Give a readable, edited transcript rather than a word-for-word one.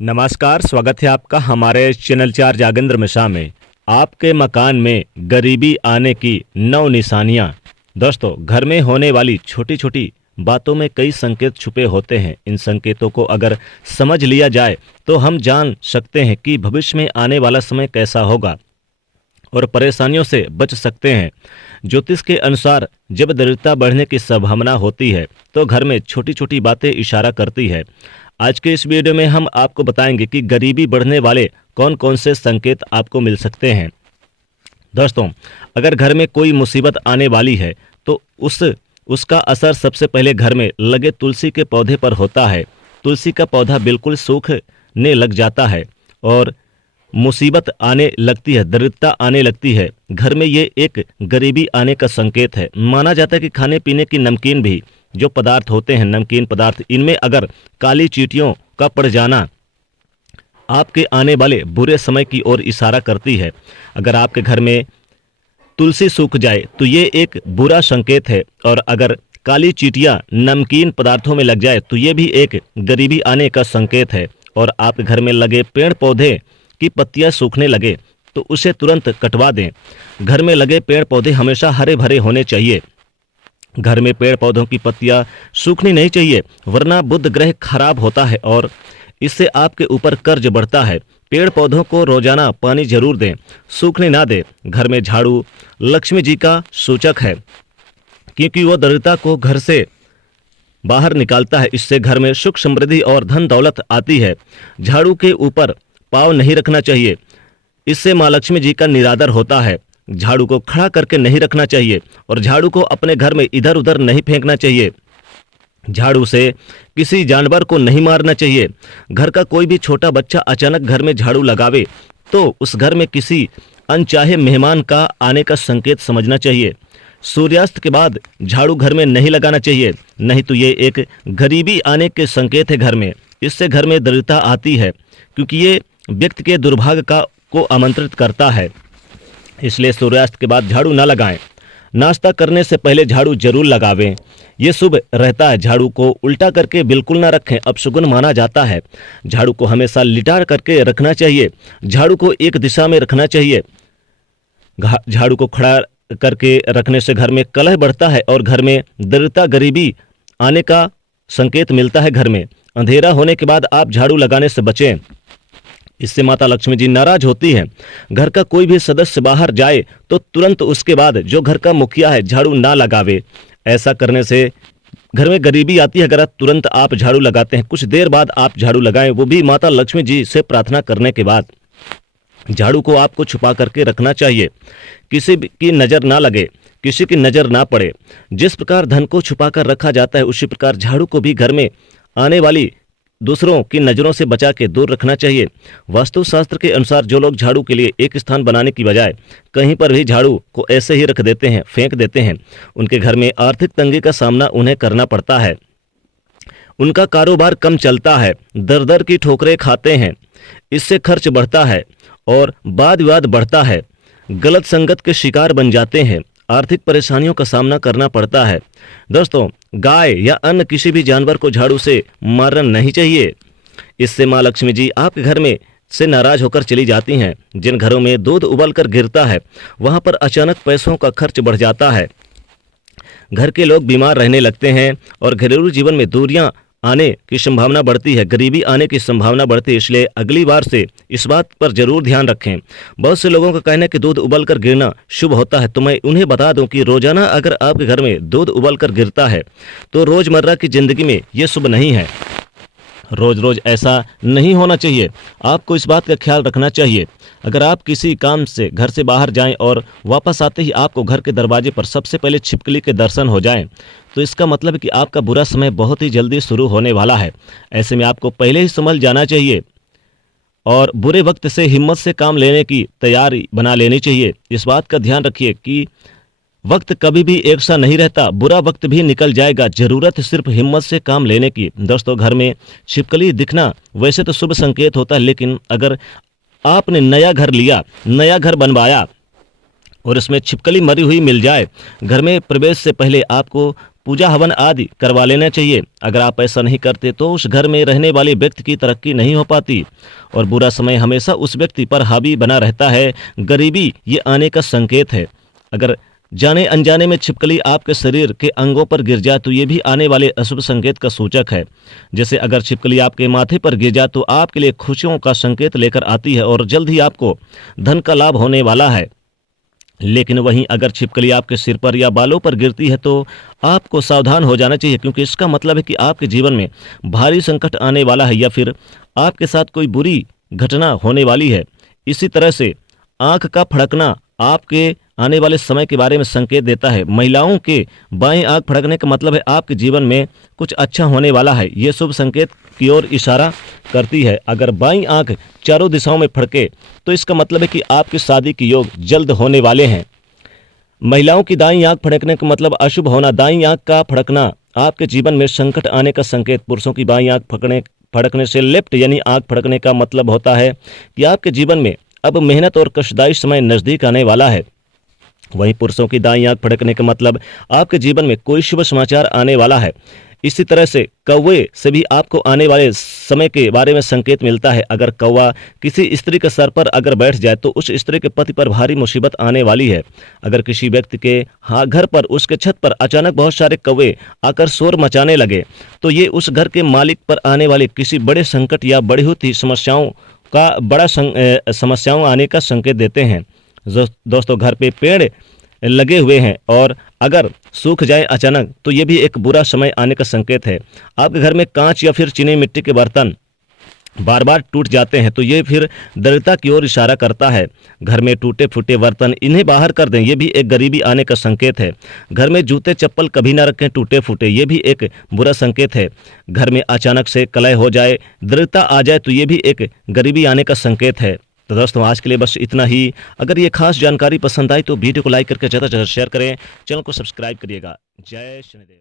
नमस्कार, स्वागत है आपका हमारे चैनल 4 जागेंद्र मिश्रा में। आपके मकान में गरीबी आने की 9 निशानियां। दोस्तों, घर में होने वाली छोटी छोटी बातों में कई संकेत छुपे होते हैं। इन संकेतों को अगर समझ लिया जाए तो हम जान सकते हैं कि भविष्य में आने वाला समय कैसा होगा और परेशानियों से बच सकते हैं। ज्योतिष के अनुसार जब दरिद्रता बढ़ने की संभावना होती है तो घर में छोटी छोटी बातें इशारा करती है। आज के इस वीडियो में हम आपको बताएंगे कि गरीबी बढ़ने वाले कौन कौन से संकेत आपको मिल सकते हैं। दोस्तों, अगर घर में कोई मुसीबत आने वाली है तो उसका असर सबसे पहले घर में लगे तुलसी के पौधे पर होता है। तुलसी का पौधा बिल्कुल सूखने लग जाता है और मुसीबत आने लगती है, दरिद्रता आने लगती है। घर में ये एक गरीबी आने का संकेत है। माना जाता है कि खाने पीने की नमकीन भी जो पदार्थ होते हैं, नमकीन पदार्थ, इनमें अगर काली चींटियों का पड़ जाना आपके आने वाले बुरे समय की ओर इशारा करती है। अगर आपके घर में तुलसी सूख जाए तो ये एक बुरा संकेत है, और अगर काली चींटियां नमकीन पदार्थों में लग जाए तो ये भी एक गरीबी आने का संकेत है। और आपके घर में लगे पेड़ पौधे की पत्तियां सूखने लगे तो उसे तुरंत कटवा दें। घर में लगे पेड़ पौधे हमेशा हरे भरे होने चाहिए। घर में पेड़ पौधों की पत्तियां सूखनी नहीं चाहिए, वरना बुध ग्रह खराब होता है और इससे आपके ऊपर कर्ज बढ़ता है। पेड़ पौधों को रोजाना पानी जरूर दें, सूखने ना दें। घर में झाड़ू लक्ष्मी जी का सूचक है, क्योंकि वो दरिद्रता को घर से बाहर निकालता है। इससे घर में सुख समृद्धि और धन दौलत आती है। झाड़ू के ऊपर पाँव नहीं रखना चाहिए, इससे माँ लक्ष्मी जी का निरादर होता है। झाड़ू को खड़ा करके नहीं रखना चाहिए और झाड़ू को अपने घर में इधर उधर नहीं फेंकना चाहिए। झाड़ू से किसी जानवर को नहीं मारना चाहिए। घर का कोई भी छोटा बच्चा अचानक घर में झाड़ू लगावे तो उस घर में किसी अनचाहे मेहमान का आने का संकेत समझना चाहिए। सूर्यास्त के बाद झाड़ू घर में नहीं लगाना चाहिए, नहीं तो ये एक गरीबी आने के संकेत है घर में। इससे घर में दरिद्रता आती है, क्योंकि ये व्यक्ति के दुर्भाग्य को आमंत्रित करता है। इसलिए सूर्यास्त के बाद झाड़ू न लगाएं। नाश्ता करने से पहले झाड़ू जरूर लगावें, ये शुभ रहता है। झाड़ू को उल्टा करके बिल्कुल ना रखें, अपशुगुन माना जाता है। झाड़ू को हमेशा लिटा करके रखना चाहिए। झाड़ू को एक दिशा में रखना चाहिए। झाड़ू को खड़ा करके रखने से घर में कलह बढ़ता है और घर में दरिद्रता गरीबी आने का संकेत मिलता है। घर में अंधेरा होने के बाद आप झाड़ू लगाने से बचें, इससे माता लक्ष्मी जी नाराज होती है। घर का कोई भी सदस्य बाहर जाए तो तुरंत उसके बाद जो घर का मुखिया है झाड़ू ना लगावे। ऐसा करने से घर में गरीबी आती है। अगर तुरंत आप झाड़ू लगाते हैं, कुछ देर बाद आप झाड़ू लगाएं, वो भी माता लक्ष्मी जी से प्रार्थना करने के बाद। झाड़ू को आपको छुपा करके रखना चाहिए, किसी की नज़र ना लगे, किसी की नज़र ना पड़े। जिस प्रकार धन को छुपा कर रखा जाता है, उसी प्रकार झाड़ू को भी घर में आने वाली दूसरों की नज़रों से बचा के दूर रखना चाहिए। वास्तुशास्त्र के अनुसार जो लोग झाड़ू के लिए एक स्थान बनाने की बजाय कहीं पर भी झाड़ू को ऐसे ही रख देते हैं, फेंक देते हैं, उनके घर में आर्थिक तंगी का सामना उन्हें करना पड़ता है। उनका कारोबार कम चलता है, दर दर की ठोकरें खाते हैं। इससे खर्च बढ़ता है और वाद विवाद बढ़ता है। गलत संगत के शिकार बन जाते हैं, आर्थिक परेशानियों का सामना करना पड़ता है। दोस्तों, गाय या अन्य किसी भी जानवर को झाड़ू से मारना नहीं चाहिए। इससे माँ लक्ष्मी जी आपके घर में से नाराज होकर चली जाती हैं। जिन घरों में दूध उबल कर गिरता है वहां पर अचानक पैसों का खर्च बढ़ जाता है। घर के लोग बीमार रहने लगते हैं और घरेलू जीवन में दूरियां आने की संभावना बढ़ती है, गरीबी आने की संभावना बढ़ती है। इसलिए अगली बार से इस बात पर जरूर ध्यान रखें। बहुत से लोगों का कहना है कि दूध उबल कर गिरना शुभ होता है, तो मैं उन्हें बता दूं कि रोजाना अगर आपके घर में दूध उबल कर गिरता है तो रोजमर्रा की जिंदगी में ये शुभ नहीं है। रोज रोज ऐसा नहीं होना चाहिए। आपको इस बात का ख्याल रखना चाहिए। अगर आप किसी काम से घर से बाहर जाएं और वापस आते ही आपको घर के दरवाजे पर सबसे पहले छिपकली के दर्शन हो जाएं, तो इसका मतलब है कि आपका बुरा समय बहुत ही जल्दी शुरू होने वाला है। ऐसे में आपको पहले ही संभल जाना चाहिए और बुरे वक्त से हिम्मत से काम लेने की तैयारी बना लेनी चाहिए। इस बात का ध्यान रखिए कि वक्त कभी भी एक सा नहीं रहता, बुरा वक्त भी निकल जाएगा। जरूरत सिर्फ हिम्मत से काम लेने की। दोस्तों, घर में छिपकली दिखना वैसे तो शुभ संकेत होता है, लेकिन अगर आपने नया घर लिया, नया घर बनवाया और इसमें छिपकली मरी हुई मिल जाए, घर में प्रवेश से पहले आपको पूजा हवन आदि करवा लेना चाहिए। अगर आप ऐसा नहीं करते तो उस घर में रहने वाले व्यक्ति की तरक्की नहीं हो पाती और बुरा समय हमेशा उस व्यक्ति पर हावी बना रहता है। गरीबी ये आने का संकेत है। अगर जाने अनजाने में छिपकली आपके शरीर के अंगों पर गिर जाए तो ये भी आने वाले अशुभ संकेत का सूचक है। जैसे अगर छिपकली आपके माथे पर गिर जाए तो आपके लिए खुशियों का संकेत लेकर आती है और जल्द ही आपको धन का लाभ होने वाला है। लेकिन वहीं अगर छिपकली आपके सिर पर या बालों पर गिरती है तो आपको सावधान हो जाना चाहिए, क्योंकि इसका मतलब है कि आपके जीवन में भारी संकट आने वाला है या फिर आपके साथ कोई बुरी घटना होने वाली है। इसी तरह से आंख का फड़कना आपके आने वाले समय के बारे में संकेत देता है। महिलाओं के बाएं आंख फड़कने का मतलब है आपके जीवन में कुछ अच्छा होने वाला है। ये शुभ संकेत की ओर इशारा करती है। अगर बाईं आंख चारों दिशाओं में फड़के तो इसका मतलब है कि आपकी शादी के योग जल्द होने वाले हैं। महिलाओं की दाईं आंख फड़कने का मतलब अशुभ होना। दाईं आंख का फड़कना आपके जीवन में संकट आने का संकेत। पुरुषों की बाईं आंख फड़कने से लेफ्ट यानी आंख फड़कने का मतलब होता है कि आपके जीवन में अब मेहनत और कष्टदायी समय नजदीक आने वाला है। वहीं पुरुषों की दाईं आंख फड़कने का मतलब आपके जीवन में कोई शुभ समाचार आने वाला है। इसी तरह से कौवे से भी आपको आने वाले समय के बारे में संकेत मिलता है। अगर कौवा किसी स्त्री के सर पर अगर बैठ जाए तो उस स्त्री के पति पर भारी मुसीबत आने वाली है। अगर किसी व्यक्ति के घर पर उसके छत पर अचानक बहुत सारे कौवे आकर शोर मचाने लगे तो ये उस घर के मालिक पर आने वाले किसी बड़े संकट या बड़ी होती समस्याओं का समस्याओं आने का संकेत देते हैं। दोस्तों, घर पे पेड़ लगे हुए हैं और अगर सूख जाए अचानक तो ये भी एक बुरा समय आने का संकेत है। आपके घर में कांच या फिर चीनी मिट्टी के बर्तन बार बार टूट जाते हैं तो ये फिर दरिद्रता की ओर इशारा करता है। घर में टूटे फूटे बर्तन इन्हें बाहर कर दें, ये भी एक गरीबी आने का संकेत है। घर में जूते चप्पल कभी ना रखें टूटे फूटे, ये भी एक बुरा संकेत है। घर में अचानक से कलह हो जाए, दरिद्रता आ जाए तो ये भी एक गरीबी आने का संकेत है। तो दोस्तों, आज के लिए बस इतना ही। अगर ये खास जानकारी पसंद आई तो वीडियो को लाइक करके ज़्यादा से ज़्यादा शेयर करें, चैनल को सब्सक्राइब करिएगा। जय शनिदेव।